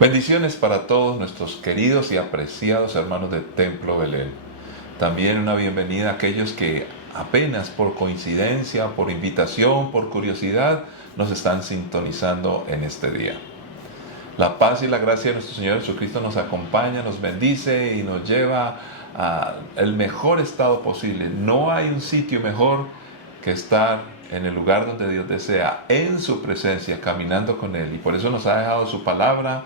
Bendiciones para todos nuestros queridos y apreciados hermanos de Templo Belén. También una bienvenida a aquellos que apenas por coincidencia, por invitación, por curiosidad, nos están sintonizando en este día. La paz y la gracia de nuestro Señor Jesucristo nos acompaña, nos bendice y nos lleva al mejor estado posible. No hay un sitio mejor que estar en el lugar donde Dios desea, en su presencia, caminando con Él. Y por eso nos ha dejado su palabra,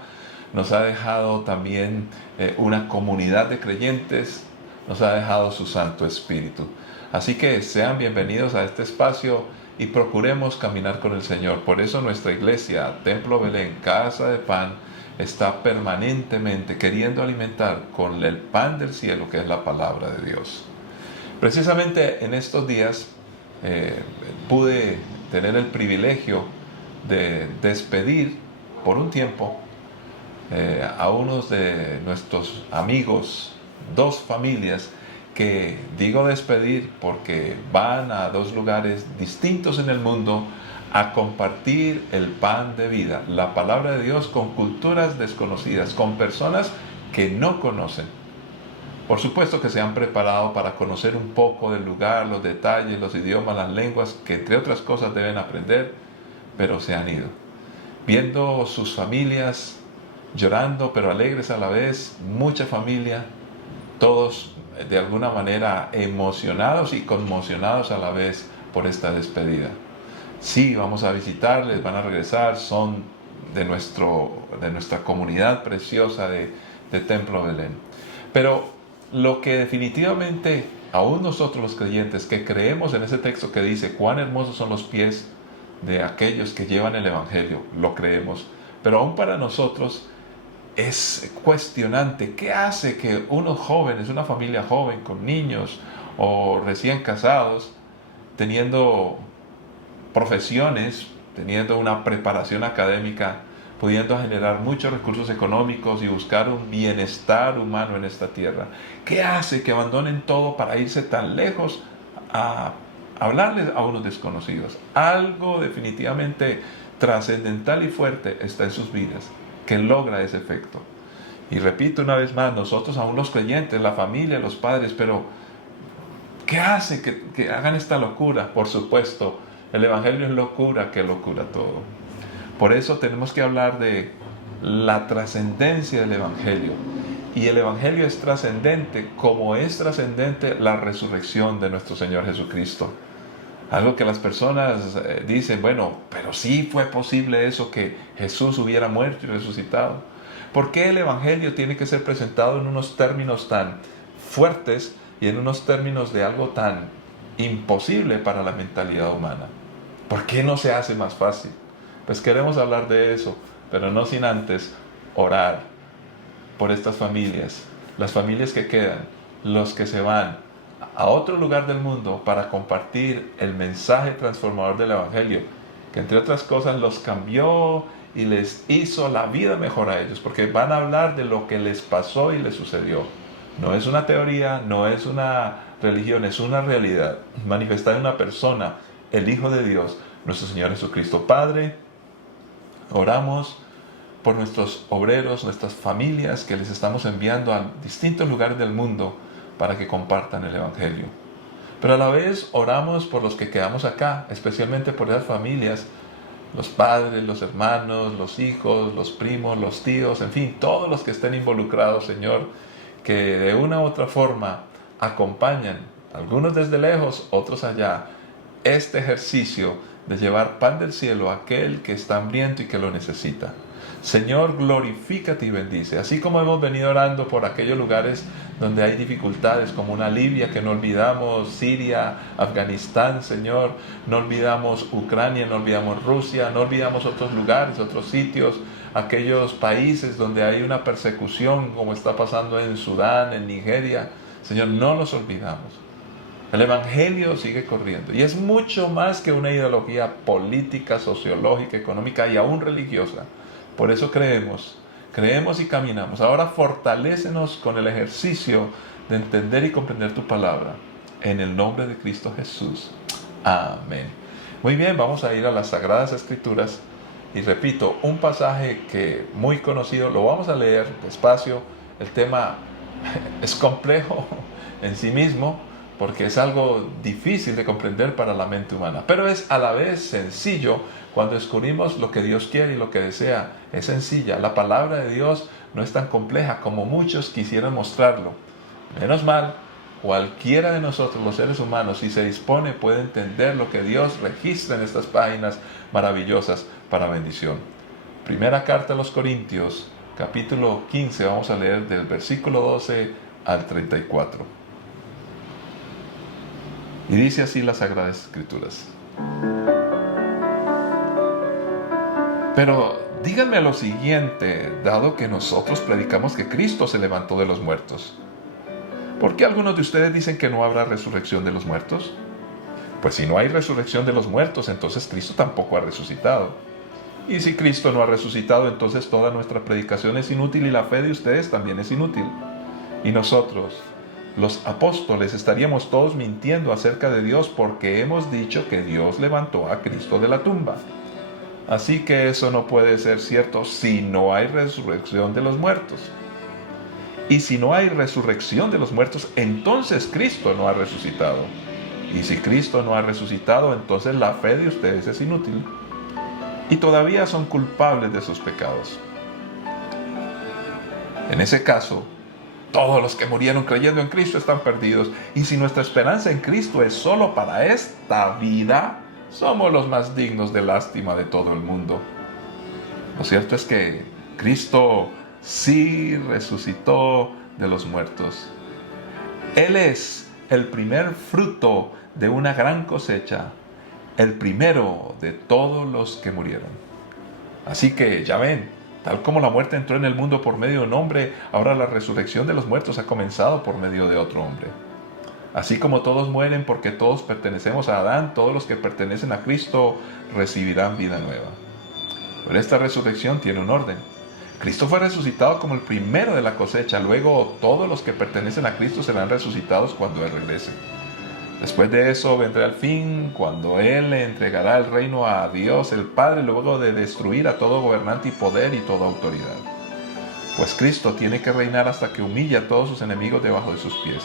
nos ha dejado también una comunidad de creyentes, nos ha dejado su Santo Espíritu. Así que sean bienvenidos a este espacio y procuremos caminar con el Señor. Por eso nuestra iglesia, Templo Belén, Casa de Pan, está permanentemente queriendo alimentar con el pan del cielo, que es la palabra de Dios. Precisamente en estos días pude tener el privilegio de despedir por un tiempo a unos de nuestros amigos, dos familias, que digo despedir porque van a dos lugares distintos en el mundo a compartir el pan de vida, la palabra de Dios, con culturas desconocidas, con personas que no conocen. Por supuesto que se han preparado para conocer un poco del lugar, los detalles, los idiomas, las lenguas, que entre otras cosas deben aprender, pero se han ido. Viendo sus familias llorando pero alegres a la vez, mucha familia, todos de alguna manera emocionados y conmocionados a la vez por esta despedida. Sí, vamos a visitarles, van a regresar, son de nuestra comunidad preciosa de Templo Belén. Pero lo que definitivamente, aún nosotros los creyentes que creemos en ese texto que dice cuán hermosos son los pies de aquellos que llevan el Evangelio, lo creemos. Pero aún para nosotros es cuestionante. ¿Qué hace que unos jóvenes, una familia joven con niños o recién casados, teniendo profesiones, teniendo una preparación académica, pudiendo generar muchos recursos económicos y buscar un bienestar humano en esta tierra, qué hace que abandonen todo para irse tan lejos a hablarles a unos desconocidos? Algo definitivamente trascendental y fuerte está en sus vidas que logra ese efecto. Y repito una vez más, nosotros aún los creyentes, la familia, los padres, pero ¿qué hace que hagan esta locura? Por supuesto, el Evangelio es locura que lo cura todo. Por eso tenemos que hablar de la trascendencia del Evangelio. Y el Evangelio es trascendente como es trascendente la resurrección de nuestro Señor Jesucristo. Algo que las personas dicen, bueno, pero sí fue posible eso, que Jesús hubiera muerto y resucitado. ¿Por qué el Evangelio tiene que ser presentado en unos términos tan fuertes y en unos términos de algo tan imposible para la mentalidad humana? ¿Por qué no se hace más fácil? Pues queremos hablar de eso, pero no sin antes orar por estas familias, las familias que quedan, los que se van a otro lugar del mundo para compartir el mensaje transformador del Evangelio, que entre otras cosas los cambió y les hizo la vida mejor a ellos, porque van a hablar de lo que les pasó y les sucedió. No es una teoría, no es una religión, es una realidad manifestada en una persona, el Hijo de Dios, nuestro Señor Jesucristo. Padre, oramos por nuestros obreros, nuestras familias que les estamos enviando a distintos lugares del mundo para que compartan el Evangelio. Pero a la vez oramos por los que quedamos acá, especialmente por esas familias, los padres, los hermanos, los hijos, los primos, los tíos, en fin, todos los que estén involucrados, Señor, que de una u otra forma acompañan, algunos desde lejos, otros allá, este ejercicio de llevar pan del cielo a aquel que está hambriento y que lo necesita. Señor, glorifícate y bendice. Así como hemos venido orando por aquellos lugares donde hay dificultades, como una Libia, que no olvidamos, Siria, Afganistán, Señor, no olvidamos Ucrania, no olvidamos Rusia, no olvidamos otros lugares, otros sitios, aquellos países donde hay una persecución, como está pasando en Sudán, en Nigeria. Señor, no los olvidamos. El Evangelio sigue corriendo y es mucho más que una ideología política, sociológica, económica y aún religiosa. Por eso creemos y caminamos. Ahora fortalécenos con el ejercicio de entender y comprender tu palabra. En el nombre de Cristo Jesús. Amén. Muy bien, vamos a ir a las Sagradas Escrituras Y repito, un pasaje que muy conocido, lo vamos a leer despacio. El tema es complejo en sí mismo, porque es algo difícil de comprender para la mente humana, pero es a la vez sencillo cuando descubrimos lo que Dios quiere y lo que desea. Es sencilla, la palabra de Dios no es tan compleja como muchos quisieran mostrarlo. Menos mal, cualquiera de nosotros, los seres humanos, si se dispone, puede entender lo que Dios registra en estas páginas maravillosas para bendición. Primera carta a los Corintios, capítulo 15, vamos a leer del versículo 12 al 34. Y dice así las Sagradas Escrituras. Pero díganme lo siguiente, dado que nosotros predicamos que Cristo se levantó de los muertos. ¿Por qué algunos de ustedes dicen que no habrá resurrección de los muertos? Pues si no hay resurrección de los muertos, entonces Cristo tampoco ha resucitado. Y si Cristo no ha resucitado, entonces toda nuestra predicación es inútil y la fe de ustedes también es inútil. Y nosotros, los apóstoles, estaríamos todos mintiendo acerca de Dios porque hemos dicho que Dios levantó a Cristo de la tumba. Así que eso no puede ser cierto si no hay resurrección de los muertos. Y si no hay resurrección de los muertos, entonces Cristo no ha resucitado. Y si Cristo no ha resucitado, entonces la fe de ustedes es inútil. Y todavía son culpables de sus pecados. En ese caso, todos los que murieron creyendo en Cristo están perdidos. Y si nuestra esperanza en Cristo es solo para esta vida, somos los más dignos de lástima de todo el mundo. Lo cierto es que Cristo sí resucitó de los muertos. Él es el primer fruto de una gran cosecha, el primero de todos los que murieron. Así que ya ven, tal como la muerte entró en el mundo por medio de un hombre, ahora la resurrección de los muertos ha comenzado por medio de otro hombre. Así como todos mueren porque todos pertenecemos a Adán, todos los que pertenecen a Cristo recibirán vida nueva. Pero esta resurrección tiene un orden. Cristo fue resucitado como el primero de la cosecha, luego todos los que pertenecen a Cristo serán resucitados cuando Él regrese. Después de eso vendrá el fin, cuando Él le entregará el reino a Dios, el Padre, luego de destruir a todo gobernante y poder y toda autoridad. Pues Cristo tiene que reinar hasta que humille a todos sus enemigos debajo de sus pies.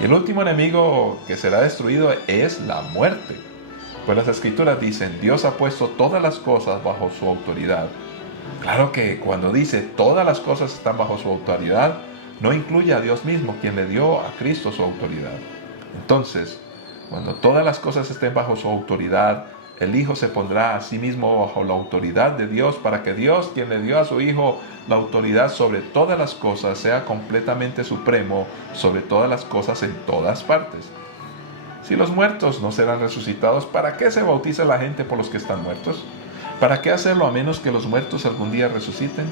Y el último enemigo que será destruido es la muerte. Pues las Escrituras dicen, Dios ha puesto todas las cosas bajo su autoridad. Claro que cuando dice todas las cosas están bajo su autoridad, no incluye a Dios mismo, quien le dio a Cristo su autoridad. Entonces, cuando todas las cosas estén bajo su autoridad, el Hijo se pondrá a sí mismo bajo la autoridad de Dios para que Dios, quien le dio a su Hijo la autoridad sobre todas las cosas, sea completamente supremo sobre todas las cosas en todas partes. Si los muertos no serán resucitados, ¿para qué se bautiza la gente por los que están muertos? ¿Para qué hacerlo a menos que los muertos algún día resuciten?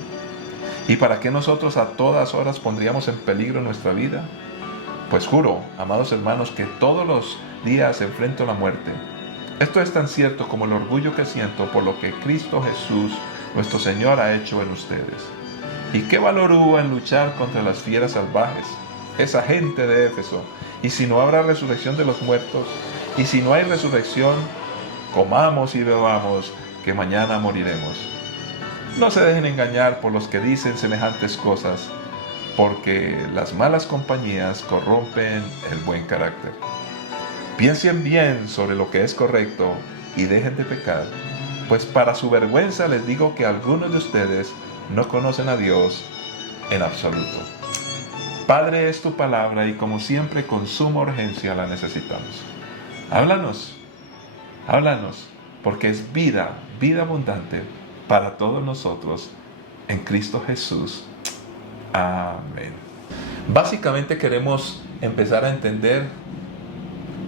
¿Y para qué nosotros a todas horas pondríamos en peligro nuestra vida? Pues juro, amados hermanos, que todos los días enfrento la muerte. Esto es tan cierto como el orgullo que siento por lo que Cristo Jesús, nuestro Señor, ha hecho en ustedes. ¿Y qué valor hubo en luchar contra las fieras salvajes, esa gente de Éfeso? Y si no habrá resurrección de los muertos, y si no hay resurrección, comamos y bebamos, que mañana moriremos. No se dejen engañar por los que dicen semejantes cosas, porque las malas compañías corrompen el buen carácter. Piensen bien sobre lo que es correcto y dejen de pecar, pues para su vergüenza les digo que algunos de ustedes no conocen a Dios en absoluto. Padre, es tu palabra y como siempre con suma urgencia la necesitamos. Háblanos, porque es vida abundante para todos nosotros en Cristo Jesús. Amén. Básicamente queremos empezar a entender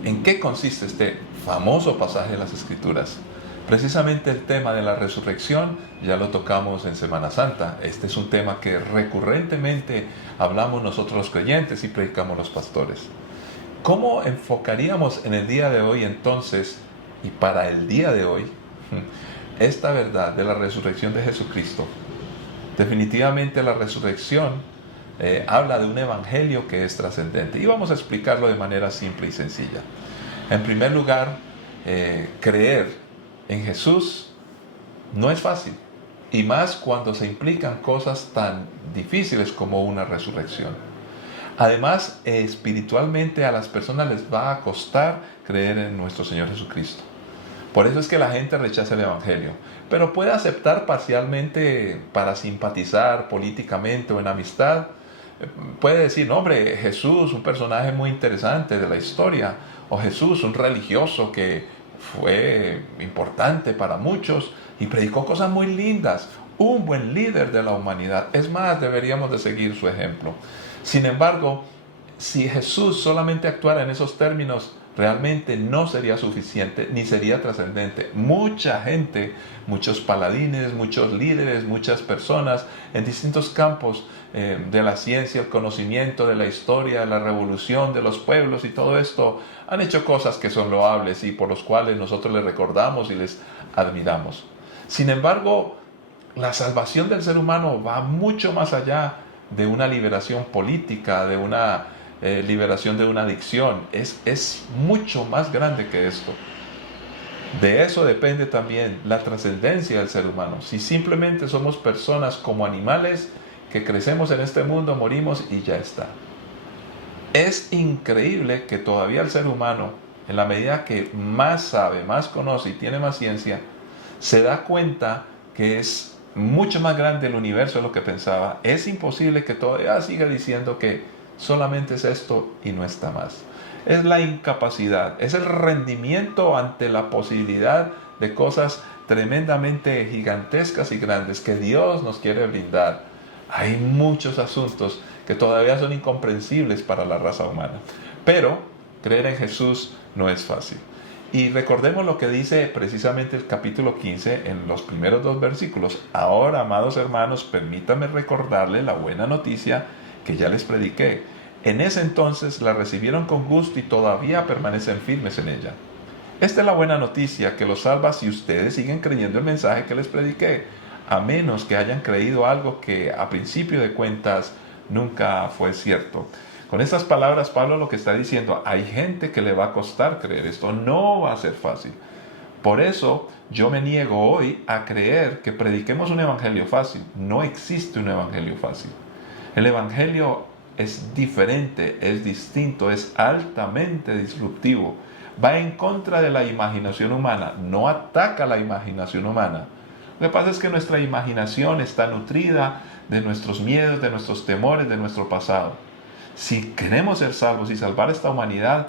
en qué consiste este famoso pasaje de las Escrituras. Precisamente el tema de la resurrección ya lo tocamos en Semana Santa. Este es un tema que recurrentemente hablamos nosotros los creyentes y predicamos los pastores. ¿Cómo enfocaríamos en el día de hoy entonces, y para el día de hoy, esta verdad de la resurrección de Jesucristo? Definitivamente la resurrección habla de un evangelio que es trascendente. Y vamos a explicarlo de manera simple y sencilla. En primer lugar, creer en Jesús No es fácil. Y más cuando se implican cosas tan difíciles como una resurrección. Además, espiritualmente a las personas les va a costar creer en nuestro Señor Jesucristo. Por eso es que la gente rechaza el Evangelio. Pero puede aceptar parcialmente para simpatizar políticamente o en amistad. Puede decir, no, hombre, Jesús, un personaje muy interesante de la historia. O Jesús, un religioso que fue importante para muchos y predicó cosas muy lindas. Un buen líder de la humanidad. Es más, deberíamos de seguir su ejemplo. Sin embargo, si Jesús solamente actuara en esos términos, realmente no sería suficiente ni sería trascendente. Mucha gente, muchos paladines, muchos líderes, muchas personas en distintos campos de la ciencia, el conocimiento, de la historia, de la revolución, de los pueblos y todo esto, han hecho cosas que son loables y por los cuales nosotros les recordamos y les admiramos. Sin embargo, la salvación del ser humano va mucho más allá de una liberación política, de una liberación de una adicción. Es mucho más grande que esto. De eso depende también la trascendencia del ser humano. Si simplemente somos personas como animales que crecemos en este mundo, morimos y ya está. Es increíble que todavía el ser humano, en la medida que más sabe, más conoce y tiene más ciencia, se da cuenta que es mucho más grande el universo de lo que pensaba. Es imposible que todavía siga diciendo que solamente es esto y no está más. Es la incapacidad, es el rendimiento ante la posibilidad de cosas tremendamente gigantescas y grandes que Dios nos quiere brindar. Hay muchos asuntos que todavía son incomprensibles para la raza humana. Pero creer en Jesús no es fácil. Y recordemos lo que dice precisamente el capítulo 15 en los primeros 2 versículos. Ahora, amados hermanos, permítanme recordarles la buena noticia que ya les prediqué. En ese entonces la recibieron con gusto y todavía permanecen firmes en ella. Esta es la buena noticia que los salva si ustedes siguen creyendo el mensaje que les prediqué, a menos que hayan creído algo que a principio de cuentas nunca fue cierto. Con estas palabras Pablo lo que está diciendo, hay gente que le va a costar creer, esto no va a ser fácil. Por eso yo me niego hoy a creer que prediquemos un evangelio fácil. No existe un evangelio fácil. El evangelio es diferente, es distinto, es altamente disruptivo. Va en contra de la imaginación humana, no ataca la imaginación humana. Lo que pasa es que nuestra imaginación está nutrida de nuestros miedos, de nuestros temores, de nuestro pasado. Si queremos ser salvos y salvar esta humanidad,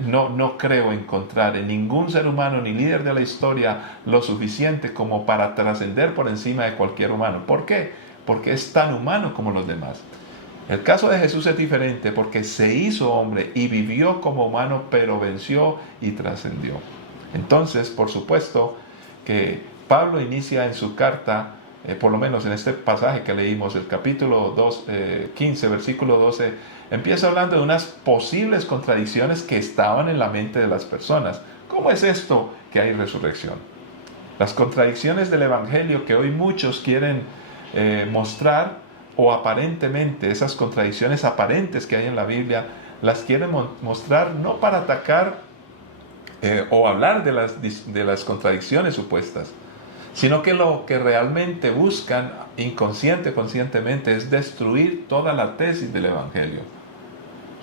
no creo encontrar en ningún ser humano ni líder de la historia lo suficiente como para trascender por encima de cualquier humano. ¿Por qué? Porque es tan humano como los demás. El caso de Jesús es diferente porque se hizo hombre y vivió como humano, pero venció y trascendió. Entonces, por supuesto que Pablo inicia en su carta, por lo menos en este pasaje que leímos, el capítulo 15, versículo 12, empieza hablando de unas posibles contradicciones que estaban en la mente de las personas. ¿Cómo es esto que hay resurrección? Las contradicciones del Evangelio que hoy muchos quieren mostrar, o aparentemente esas contradicciones aparentes que hay en la Biblia, las quieren mostrar no para atacar o hablar de las contradicciones supuestas, sino que lo que realmente buscan conscientemente es destruir toda la tesis del Evangelio.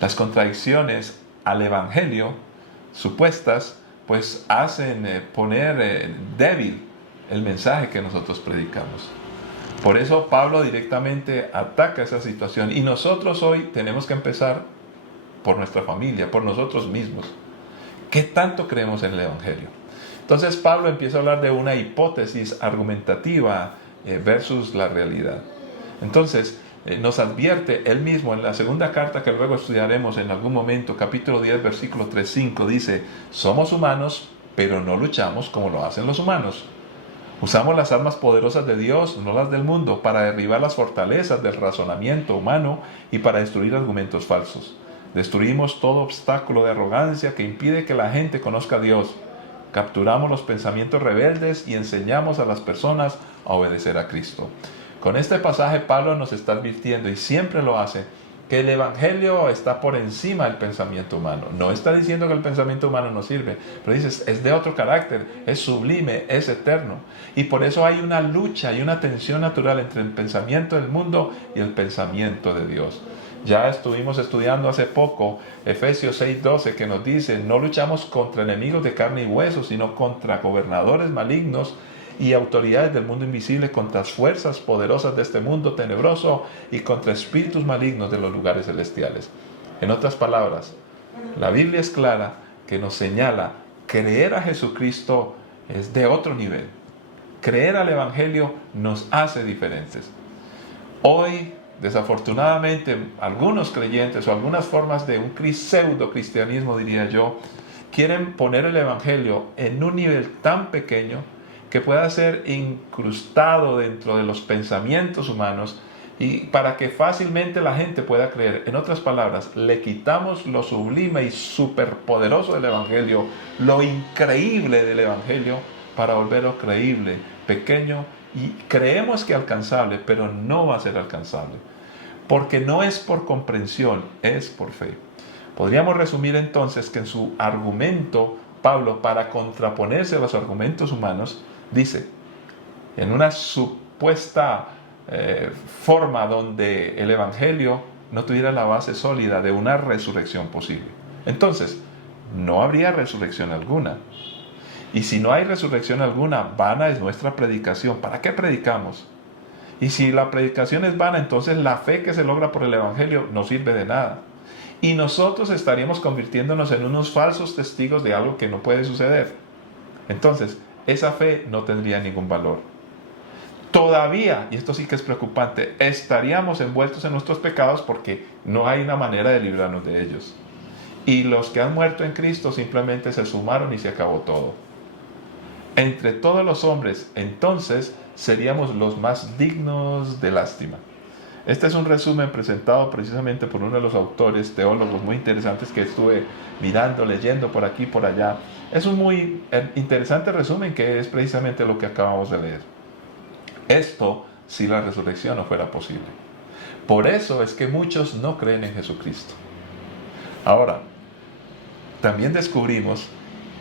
Las contradicciones al Evangelio supuestas pues hacen poner débil el mensaje que nosotros predicamos. Por eso Pablo directamente ataca esa situación y nosotros hoy tenemos que empezar por nuestra familia, por nosotros mismos. ¿Qué tanto creemos en el Evangelio? Entonces Pablo empieza a hablar de una hipótesis argumentativa versus la realidad. Entonces nos advierte él mismo en la segunda carta que luego estudiaremos en algún momento, capítulo 10, versículo 3-5, dice, somos humanos, pero no luchamos como lo hacen los humanos. Usamos las armas poderosas de Dios, no las del mundo, para derribar las fortalezas del razonamiento humano y para destruir argumentos falsos. Destruimos todo obstáculo de arrogancia que impide que la gente conozca a Dios. Capturamos los pensamientos rebeldes y enseñamos a las personas a obedecer a Cristo. Con este pasaje Pablo nos está advirtiendo, y siempre lo hace, que el Evangelio está por encima del pensamiento humano. No está diciendo que el pensamiento humano no sirve, pero dice, es de otro carácter, es sublime, es eterno. Y por eso hay una lucha y una tensión natural entre el pensamiento del mundo y el pensamiento de Dios. Ya estuvimos estudiando hace poco Efesios 6:12, que nos dice, no luchamos contra enemigos de carne y hueso, sino contra gobernadores malignos y autoridades del mundo invisible, contra fuerzas poderosas de este mundo tenebroso y contra espíritus malignos de los lugares celestiales. En otras palabras, la Biblia es clara que nos señala, creer a Jesucristo es de otro nivel. Creer al Evangelio nos hace diferentes. Hoy, desafortunadamente, algunos creyentes o algunas formas de un pseudo cristianismo, diría yo, quieren poner el Evangelio en un nivel tan pequeño que pueda ser incrustado dentro de los pensamientos humanos y para que fácilmente la gente pueda creer. En otras palabras, le quitamos lo sublime y superpoderoso del Evangelio, lo increíble del Evangelio, para volverlo creíble, pequeño y creemos que alcanzable, pero no va a ser alcanzable. Porque no es por comprensión, es por fe. Podríamos resumir entonces que en su argumento, Pablo, para contraponerse a los argumentos humanos, dice, en una supuesta forma donde el Evangelio no tuviera la base sólida de una resurrección posible. Entonces, no habría resurrección alguna. Y si no hay resurrección alguna, vana es nuestra predicación. ¿Para qué predicamos? Y si la predicación es vana, entonces la fe que se logra por el Evangelio no sirve de nada. Y nosotros estaríamos convirtiéndonos en unos falsos testigos de algo que no puede suceder. Entonces, esa fe no tendría ningún valor. Todavía, y esto sí que es preocupante, estaríamos envueltos en nuestros pecados porque no hay una manera de librarnos de ellos. Y los que han muerto en Cristo simplemente se sumaron y se acabó todo. Entre todos los hombres, entonces, seríamos los más dignos de lástima. Este es un resumen presentado precisamente por uno de los autores, teólogos muy interesantes que estuve mirando, leyendo por aquí y por allá. Es un muy interesante resumen que es precisamente lo que acabamos de leer. Esto si la resurrección no fuera posible. Por eso es que muchos no creen en Jesucristo. Ahora, también descubrimos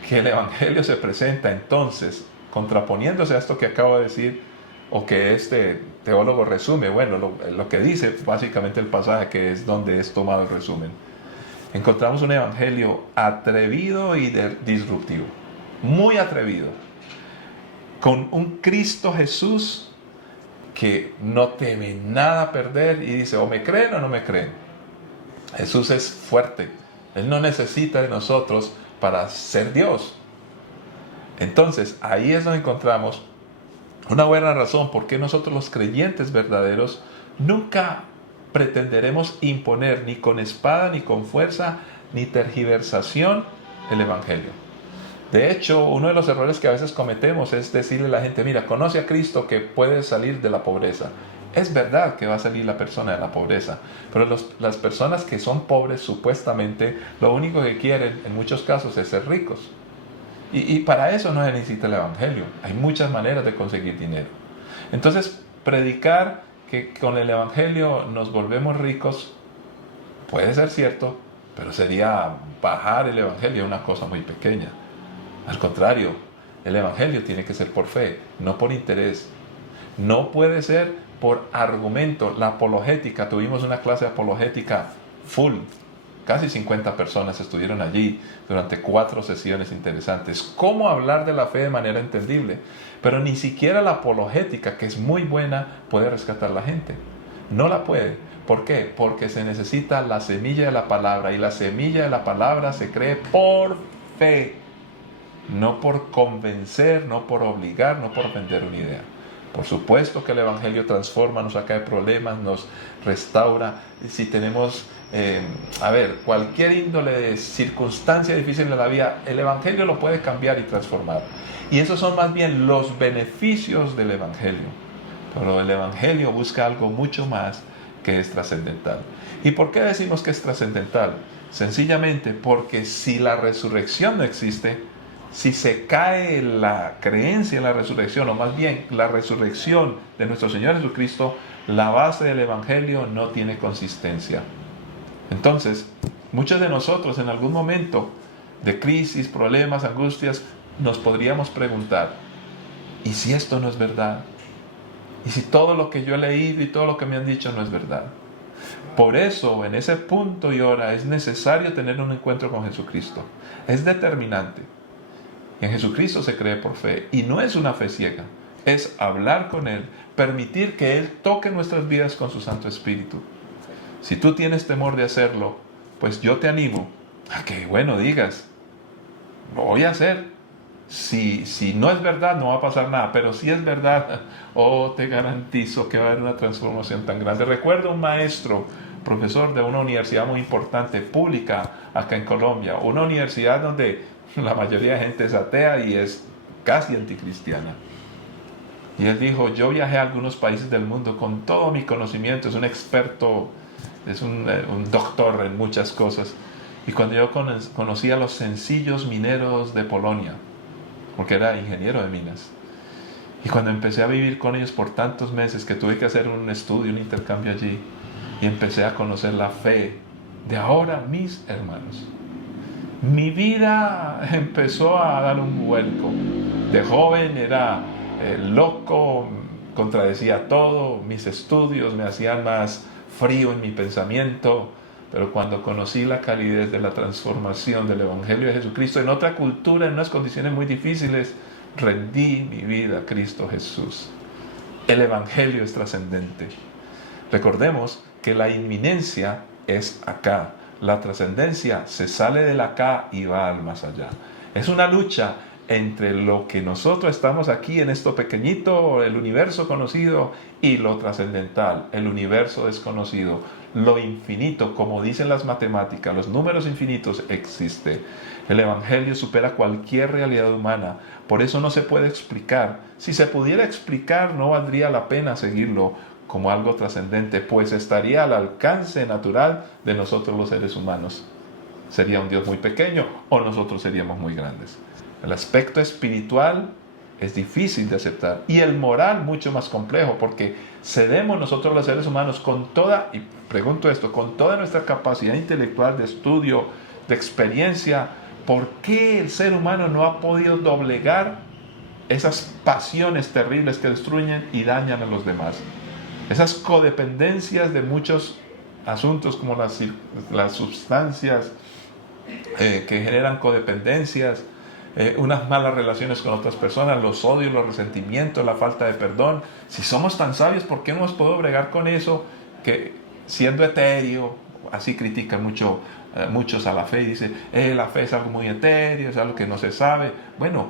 que el Evangelio se presenta entonces contraponiéndose a esto que acabo de decir, o que este teólogo resume, bueno, lo que dice básicamente el pasaje, que es donde es tomado el resumen. Encontramos un Evangelio atrevido y disruptivo, muy atrevido, con un Cristo Jesús que no teme nada perder y dice, o me creen o no me creen. Jesús es fuerte, Él no necesita de nosotros para ser Dios. Entonces, ahí es donde encontramos una buena razón por qué nosotros los creyentes verdaderos nunca pretenderemos imponer ni con espada, ni con fuerza, ni tergiversación el Evangelio. De hecho, uno de los errores que a veces cometemos es decirle a la gente, mira, conoce a Cristo que puede salir de la pobreza. Es verdad que va a salir la persona de la pobreza, pero las personas que son pobres supuestamente lo único que quieren en muchos casos es ser ricos. Y para eso no se necesita el Evangelio. Hay muchas maneras de conseguir dinero. Entonces, predicar que con el Evangelio nos volvemos ricos puede ser cierto, pero sería bajar el Evangelio a una cosa muy pequeña. Al contrario, el Evangelio tiene que ser por fe, no por interés. No puede ser por argumento. La apologética, tuvimos una clase de apologética full. Casi 50 personas estuvieron allí durante 4 sesiones interesantes. ¿Cómo hablar de la fe de manera entendible? Pero ni siquiera la apologética, que es muy buena, puede rescatar a la gente. No la puede. ¿Por qué? Porque se necesita la semilla de la palabra. Y la semilla de la palabra se cree por fe. No por convencer, no por obligar, no por vender una idea. Por supuesto que el Evangelio transforma, nos saca de problemas, nos restaura. Si tenemos, cualquier índole de circunstancia difícil de la vida, el Evangelio lo puede cambiar y transformar. Y esos son más bien los beneficios del Evangelio. Pero el Evangelio busca algo mucho más que es trascendental. ¿Y por qué decimos que es trascendental? Sencillamente porque si la resurrección no existe, si se cae la creencia en la resurrección, o más bien la resurrección de nuestro Señor Jesucristo, la base del Evangelio no tiene consistencia. Entonces, muchos de nosotros en algún momento de crisis, problemas, angustias, nos podríamos preguntar, ¿y si esto no es verdad? ¿Y si todo lo que yo he leído y todo lo que me han dicho no es verdad? Por eso, en ese punto y hora, es necesario tener un encuentro con Jesucristo. Es determinante. En Jesucristo se cree por fe y no es una fe ciega. Es hablar con Él, permitir que Él toque nuestras vidas con su Santo Espíritu. Si tú tienes temor de hacerlo, pues yo te animo a que, bueno, digas, lo voy a hacer. Si no es verdad, no va a pasar nada, pero si es verdad, oh, te garantizo que va a haber una transformación tan grande. Recuerdo un maestro, profesor de una universidad muy importante, pública, acá en Colombia, una universidad donde la mayoría de gente es atea y es casi anticristiana. Y él dijo, yo viajé a algunos países del mundo con todo mi conocimiento, es un experto, es un doctor en muchas cosas. Y cuando yo conocí a los sencillos mineros de Polonia, porque era ingeniero de minas, y cuando empecé a vivir con ellos por tantos meses que tuve que hacer un estudio, un intercambio allí, y empecé a conocer la fe de ahora mis hermanos, mi vida empezó a dar un vuelco. De joven era loco, contradecía todo, mis estudios me hacían más frío en mi pensamiento, pero cuando conocí la calidez de la transformación del Evangelio de Jesucristo en otra cultura, en unas condiciones muy difíciles, rendí mi vida a Cristo Jesús. El Evangelio es trascendente. Recordemos que la inminencia es acá. La trascendencia se sale del acá y va al más allá. Es una lucha entre lo que nosotros estamos aquí en esto pequeñito, el universo conocido, y lo trascendental, el universo desconocido, lo infinito, como dicen las matemáticas, los números infinitos existe. El Evangelio supera cualquier realidad humana, por eso no se puede explicar. Si se pudiera explicar, no valdría la pena seguirlo como algo trascendente, pues estaría al alcance natural de nosotros los seres humanos. Sería un Dios muy pequeño o nosotros seríamos muy grandes. El aspecto espiritual es difícil de aceptar y el moral mucho más complejo, porque cedemos nosotros los seres humanos con toda, y pregunto esto, con toda nuestra capacidad intelectual de estudio, de experiencia, ¿por qué el ser humano no ha podido doblegar esas pasiones terribles que destruyen y dañan a los demás? Esas codependencias de muchos asuntos como las sustancias que generan codependencias, unas malas relaciones con otras personas, los odios, los resentimientos, la falta de perdón. Si somos tan sabios, ¿por qué no hemos podido bregar con eso? Que siendo etéreo, así critican muchos a la fe y dicen, la fe es algo muy etéreo, es algo que no se sabe. Bueno,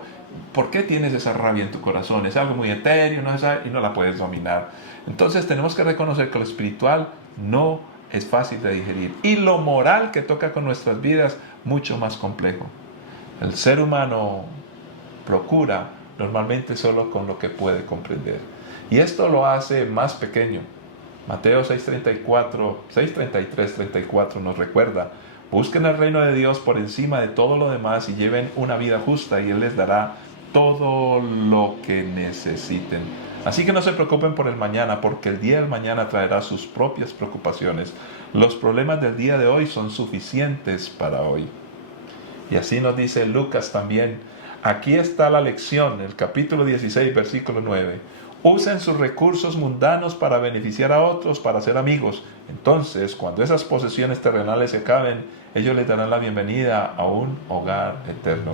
¿por qué tienes esa rabia en tu corazón? Es algo muy etéreo, no se sabe y no la puedes dominar. Entonces tenemos que reconocer que lo espiritual no es fácil de digerir y lo moral que toca con nuestras vidas mucho más complejo. El ser humano procura normalmente solo con lo que puede comprender. Y esto lo hace más pequeño. Mateo 6:33, 34 nos recuerda, busquen el reino de Dios por encima de todo lo demás y lleven una vida justa y Él les dará todo lo que necesiten. Así que no se preocupen por el mañana, porque el día del mañana traerá sus propias preocupaciones. Los problemas del día de hoy son suficientes para hoy. Y así nos dice Lucas también. Aquí está la lección, el capítulo 16, versículo 9. Usen sus recursos mundanos para beneficiar a otros, para ser amigos. Entonces, cuando esas posesiones terrenales se acaben, ellos les darán la bienvenida a un hogar eterno.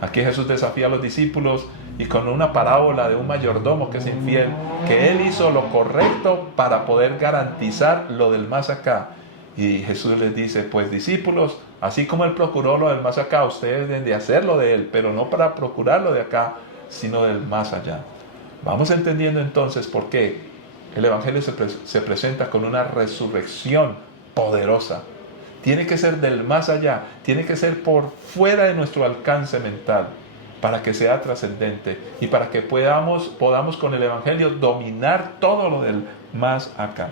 Aquí Jesús desafía a los discípulos y con una parábola de un mayordomo que es infiel, que él hizo lo correcto para poder garantizar lo del más acá. Y Jesús les dice, pues discípulos, así como Él procuró lo del más acá, ustedes deben de hacerlo de Él, pero no para procurarlo de acá, sino del más allá. Vamos entendiendo entonces por qué el Evangelio se presenta con una resurrección poderosa. Tiene que ser del más allá, tiene que ser por fuera de nuestro alcance mental, para que sea trascendente y para que podamos con el Evangelio dominar todo lo del más acá.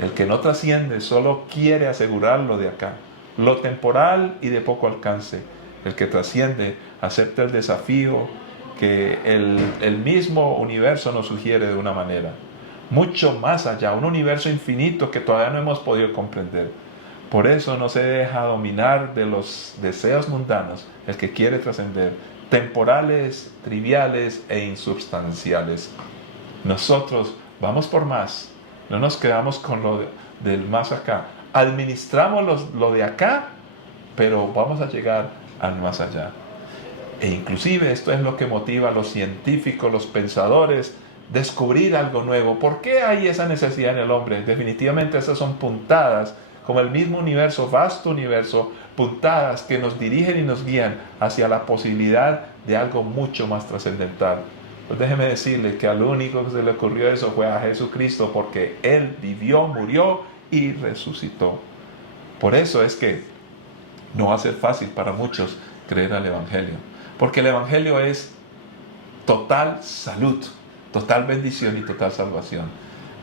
El que no trasciende solo quiere asegurar lo de acá, lo temporal y de poco alcance. El que trasciende acepta el desafío que el mismo universo nos sugiere de una manera. Mucho más allá, un universo infinito que todavía no hemos podido comprender. Por eso no se deja dominar de los deseos mundanos el que quiere trascender, temporales, triviales e insubstanciales. Nosotros vamos por más, no nos quedamos con del más acá. Administramos lo de acá, pero vamos a llegar al más allá. E inclusive esto es lo que motiva a los científicos, los pensadores, descubrir algo nuevo. ¿Por qué hay esa necesidad en el hombre? Definitivamente esas son puntadas, como el mismo universo, vasto universo, puntadas que nos dirigen y nos guían hacia la posibilidad de algo mucho más trascendental. Pues déjeme decirle que al único que se le ocurrió eso fue a Jesucristo, porque Él vivió, murió y resucitó. Por eso es que no va a ser fácil para muchos creer al Evangelio, porque el Evangelio es total salud, total bendición y total salvación.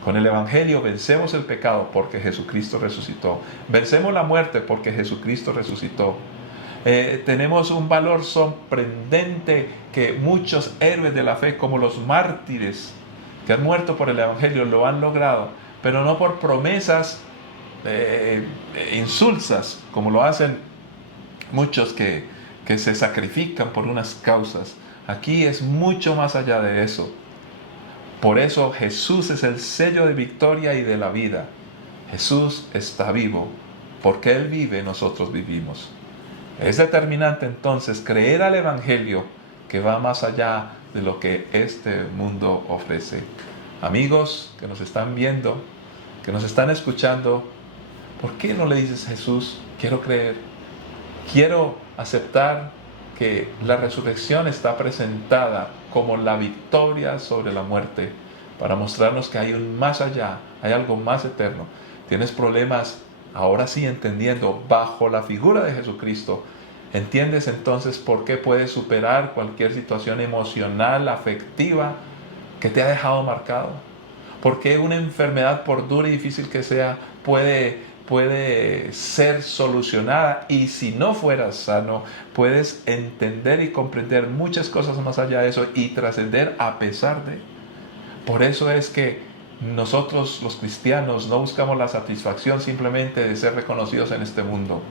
Con el Evangelio vencemos el pecado porque Jesucristo resucitó. Vencemos la muerte porque Jesucristo resucitó. Tenemos un valor sorprendente que muchos héroes de la fe, como los mártires que han muerto por el Evangelio, lo han logrado, pero no por promesas insulsas, como lo hacen muchos que se sacrifican por unas causas. Aquí es mucho más allá de eso. Por eso Jesús es el sello de victoria y de la vida. Jesús está vivo. Porque Él vive, nosotros vivimos. Es determinante entonces creer al Evangelio, que va más allá de lo que este mundo ofrece. Amigos que nos están viendo, que nos están escuchando, ¿por qué no le dices, Jesús, quiero creer? Quiero aceptar que la resurrección está presentada como la victoria sobre la muerte, para mostrarnos que hay un más allá, hay algo más eterno. Tienes problemas, ahora sí entendiendo, bajo la figura de Jesucristo, entiendes entonces por qué puedes superar cualquier situación emocional, afectiva, que te ha dejado marcado. Por qué una enfermedad, por dura y difícil que sea, puede ser solucionada, y si no fueras sano, puedes entender y comprender muchas cosas más allá de eso y trascender a pesar de. Por eso es que nosotros los cristianos no buscamos la satisfacción simplemente de ser reconocidos en este mundo.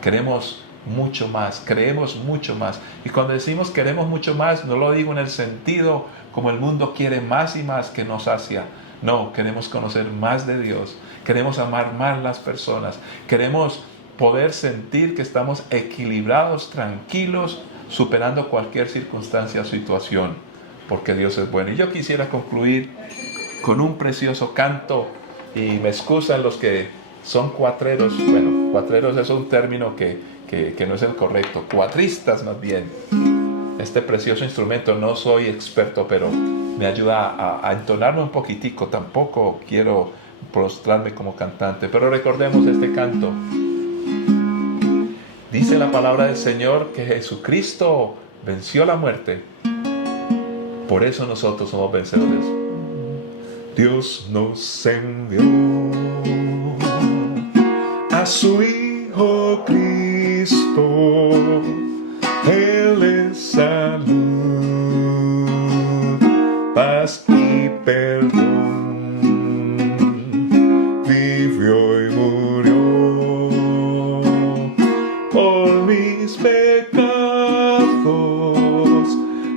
Queremos mucho más, creemos mucho más. Y cuando decimos queremos mucho más, no lo digo en el sentido como el mundo quiere más y más que nos sacia. No, queremos conocer más de Dios. Queremos amar más las personas. Queremos poder sentir que estamos equilibrados, tranquilos, superando cualquier circunstancia o situación, porque Dios es bueno. Y yo quisiera concluir con un precioso canto, y me excusan los que son cuatreros. Bueno, cuatreros es un término que no es el correcto. Cuatristas más bien. Este precioso instrumento, no soy experto, pero me ayuda a entonarme un poquitico. Tampoco quiero prostrarme como cantante, pero recordemos este canto. Dice la palabra del Señor que Jesucristo venció la muerte. Por eso nosotros somos vencedores. Dios nos envió a su Hijo Cristo. Él es salud, paz y perdón. Vivió y murió por mis pecados.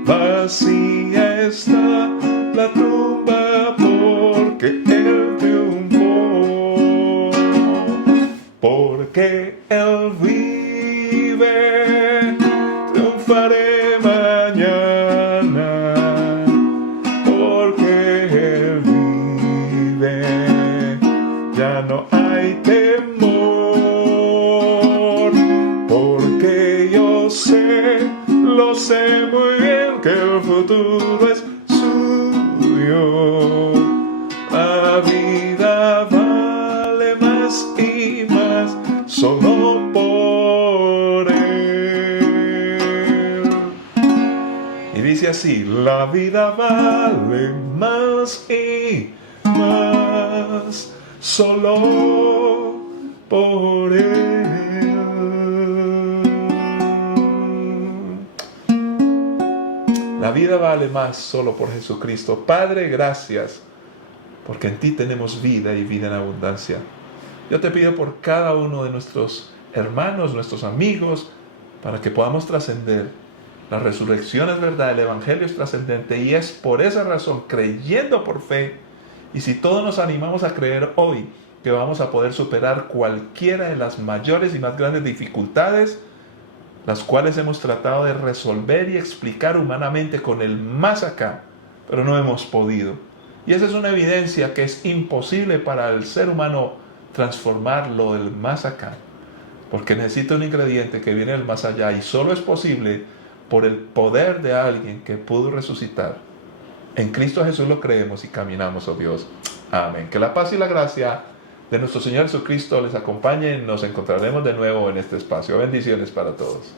Vacía está la tumba porque Él triunfó. Porque Él vive, triunfaré mañana. Porque Él vive, ya no hay temor. Porque yo sé, lo sé muy bien, que el futuro es suyo. La vida vale más y más solo por Él. Y dice así: la vida vale más y más solo por Él. La vida vale más solo por Jesucristo. Padre, gracias, porque en ti tenemos vida y vida en abundancia. Yo te pido por cada uno de nuestros hermanos, nuestros amigos, para que podamos trascender. La resurrección es verdad, el Evangelio es trascendente y es por esa razón, creyendo por fe, y si todos nos animamos a creer hoy, que vamos a poder superar cualquiera de las mayores y más grandes dificultades, las cuales hemos tratado de resolver y explicar humanamente con el más acá, pero no hemos podido. Y esa es una evidencia que es imposible para el ser humano transformarlo del más acá, porque necesita un ingrediente que viene del más allá y solo es posible por el poder de alguien que pudo resucitar. En Cristo Jesús lo creemos y caminamos, oh Dios. Amén. Que la paz y la gracia de nuestro Señor Jesucristo les acompañen. Nos encontraremos de nuevo en este espacio. Bendiciones para todos.